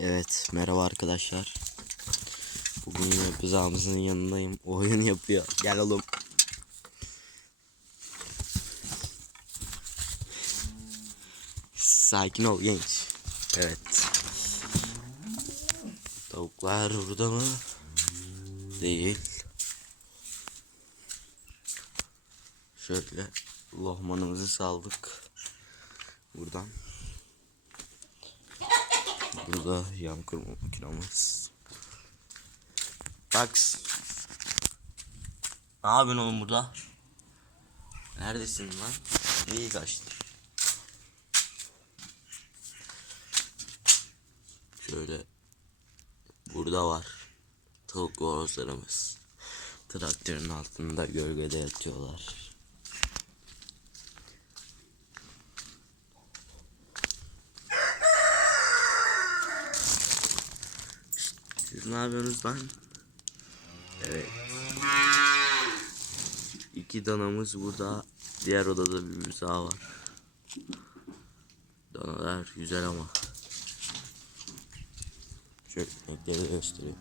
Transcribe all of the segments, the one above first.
Evet merhaba arkadaşlar. Bugün yine bızağımızın yanındayım. Oyun yapıyor. Gel oğlum. Sakin ol genç. Evet. Tavuklar burada mı? Değil. Şöyle lohmanımızı saldık. Buradan. Burada yan kırma makinamız. Bak. Ne yapıyorsun oğlum burada? Neredesin lan? İyi kaçtın. Şöyle burada var. Tavuk horozlarımız. Traktörün altında gölgede yatıyorlar. Ne yapıyorsunuz lan? Evet. İki danamız burada. Diğer odada bir müsa var. Danalar güzel ama. Şöyle renkleri göstereyim.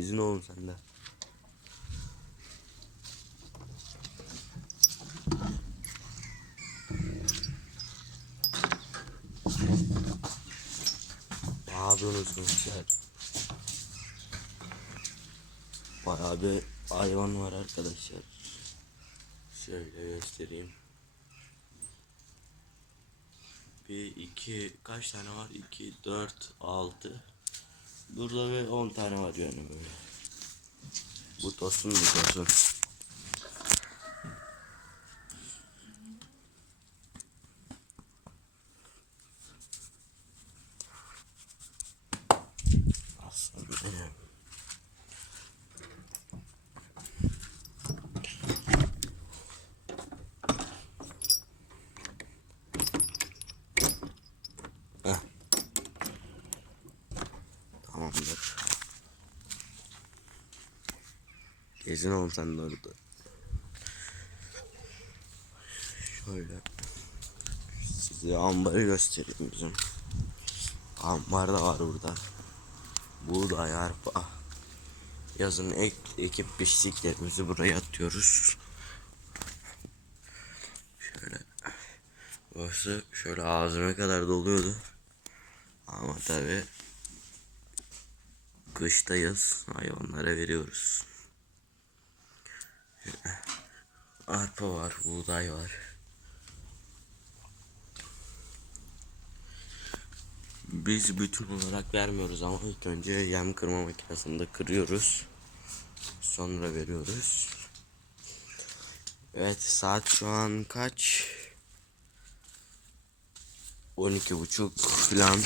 Gezin oğlum sen de. Ne yapıyorsunuz gençler? Bayağı bir hayvan var arkadaşlar. Şöyle göstereyim. Bir iki kaç tane var? 2 4 6 Burada bir 10 tane var yani böyle. Bu tosun bu tosun. Gezin oğlum sen de orada. Şöyle. Size ambarı göstereyim bizim. Ambar da var burada. Buğday, arpa. Yazın ek, ekip biçtiklerimizi buraya atıyoruz. Şöyle. Burası şöyle ağzıma kadar doluyordu. Ama tabi kıştayız. Hayvanlara veriyoruz. Arpa var, buğday var. Biz bütün olarak vermiyoruz ama ilk önce yem kırma makinesinde kırıyoruz. Sonra veriyoruz. Evet saat şu an kaç? 12 buçuk falan.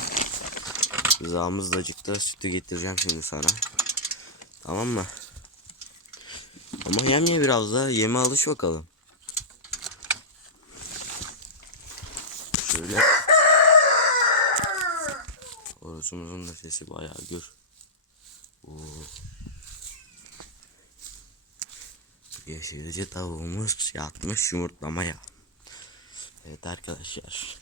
Rızamız da acıktı. Sütü getireceğim şimdi sana. Tamam mı? Ama yem ye biraz da. Yeme alış bakalım. Şöyle. Horozumuzun da sesi bayağı gür. Oo. Yeşilci tavuğumuz yatmış yumurtlamaya. Evet arkadaşlar.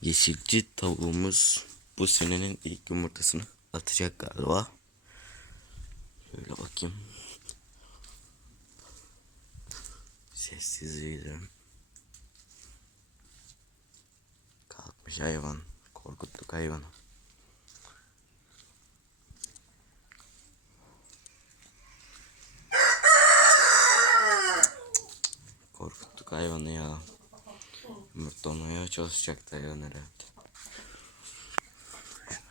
Yeşilci tavuğumuz bu senenin ilk yumurtasını atacak galiba. Şöyle bakayım. Sessizliğim. Kalkmış hayvan. Korkuttuk hayvanı. Korkuttuk hayvanı ya. Yumurtlamaya çalışacaktı hayvan herhalde.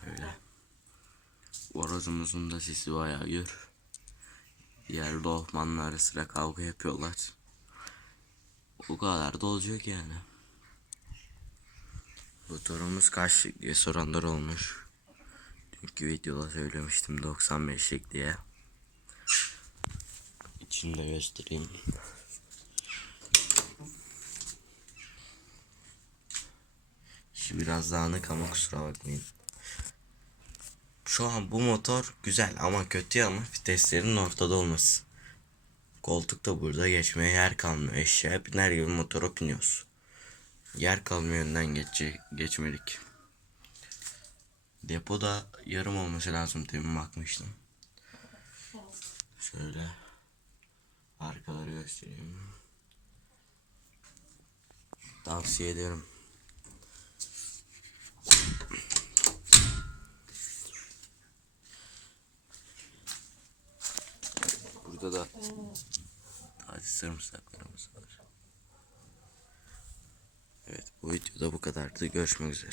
Şöyle. Horozumuzun da sesi bayağı gür. Diğer lohmanla ara sıra kavga yapıyorlar. O kadar da olacak yani. Bu turumuz kaçlık diye soranlar olmuş. Dünkü videoda söylemiştim 95'lik diye. İçini de göstereyim. İşi biraz dağınık ama kusura bakmayın. Şu an bu motor güzel ama kötü ama viteslerin ortada olması. Koltuk da burada geçmeye yer kalmıyor. Eşeğe biner gibi motora biniyoruz. Yer kalmıyor önden geçe, geçmedik. Depoda yarım olması lazım demin bakmıştım. Şöyle arkaları göstereyim. Tavsiye ederim. Burada da taze sarımsaklarımız var. Evet bu videoda bu kadardı. Görüşmek üzere.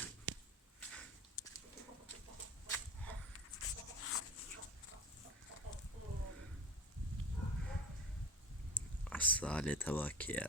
Asalete bak ya.